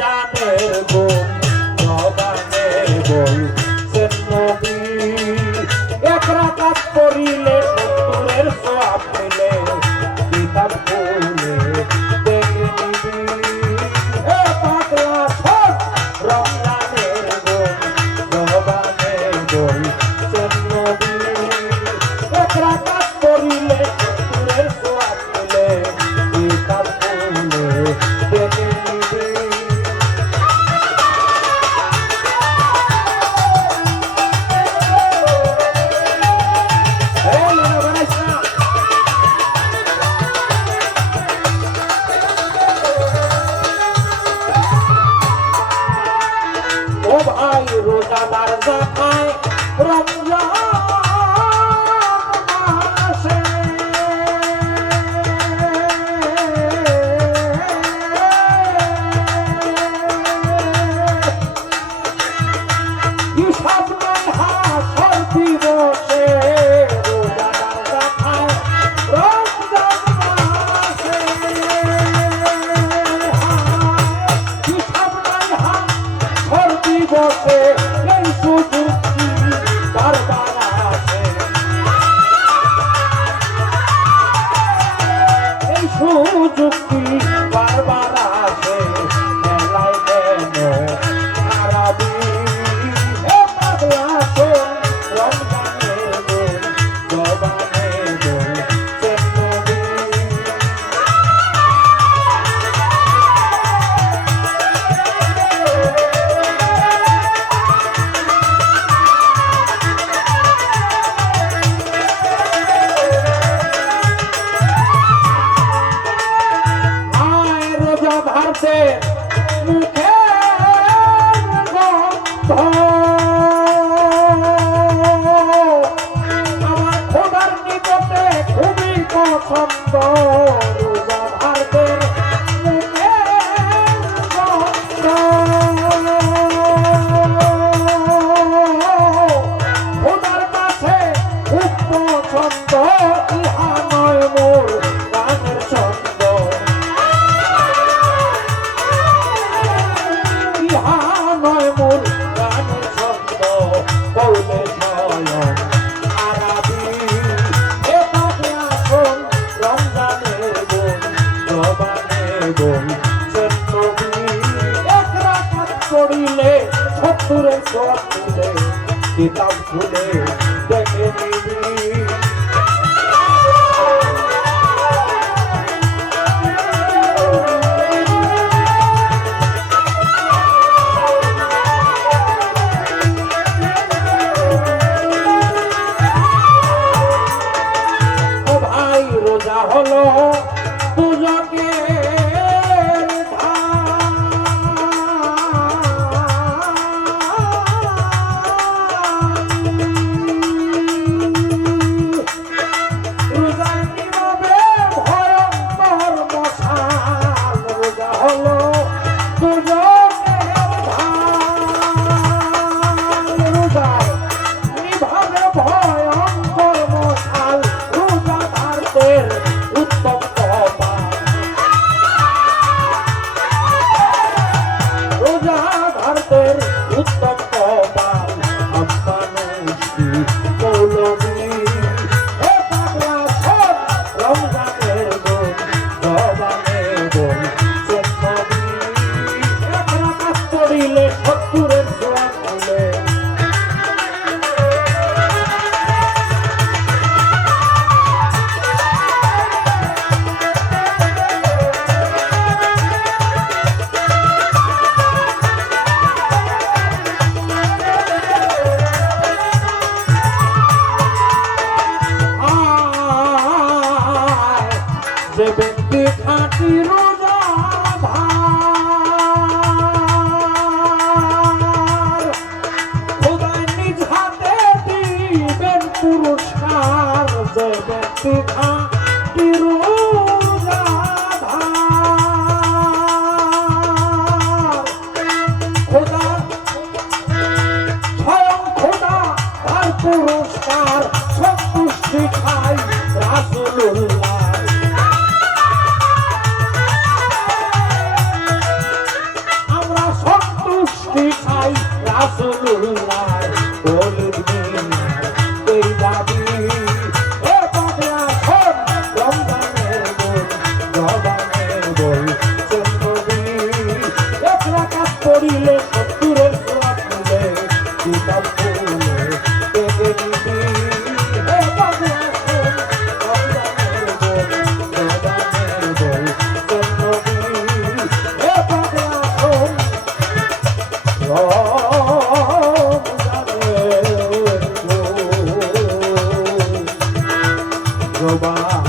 রমজানের গুণ জবানে বলছেন নবী এক রাকাত পড়িলে 70-এর সওয়াব মিলে কিতাব খুলে দেখে নিবি এ পাগলা শোন রমজানের গুণ জবানে বলছেন নবী এক রাকাত পড়িলে 70-এর সওয়াব মিলে কিতাব খুলে দেখে নিবি ও ভাই রোজাদার দেখায় রমজান মাসে হিসাব নাই হাসর দিবসে রোজাদার দেখায় রমজান মাসে হিসাব নাই হাসর দিবসে এই সুযোগ কি বারবার আসে এই সুযোগ কি বারবার আসে মেলায় কেন হারাবি এ পাগলা শোন রমজানের গুণ জবানে বলছেন নবী আয় রোজাদারদের মুখের গন্ধ আমার খোদার নিকটে খুবই পছন্দ রোজাদারদের মুখের গন্ধ খোদার কাছে খুব পছন্দ ইহা নয় মোর গানের ছন্দ ইহা নয় মোর গানের ছন্দ কৌলে স্বয়ং আরাবি এ পাগলা শোন রমজানের গুণ জবানে বলছেন নবী এক রাকাত পড়িলে 70-এর সওয়াব মিলে কিতাব খুলে দেখে নিবি ও ভাই রোজা হলো দুজকের রোজায় নিভাবে ভয়ঙ্কর মশাল রোজা হলো দুজকের রোজায় নিভাবে ভয়ঙ্কর মশাল রোজাদারদের উত্তম কপাল রোজাদারদের উত্তম কপাল আম্মানুষি মৌলবী এ পাগলা শোন রমজানের গুণ জবানে বলছেন নবী এক রাকাত পড়িলে 70-এর সওয়াব মিলে আয় যে ব্যক্তি খাঁটি রোজাদার খোদায় নিজ হাতে দিবেন পুরস্কার যে ব্যক্তি খাঁটি রোজাদার খোদা স্বয়ং খোদা তার পুরস্কার সন্তুষ্টি খাই রাসূলুল্লাহ জবান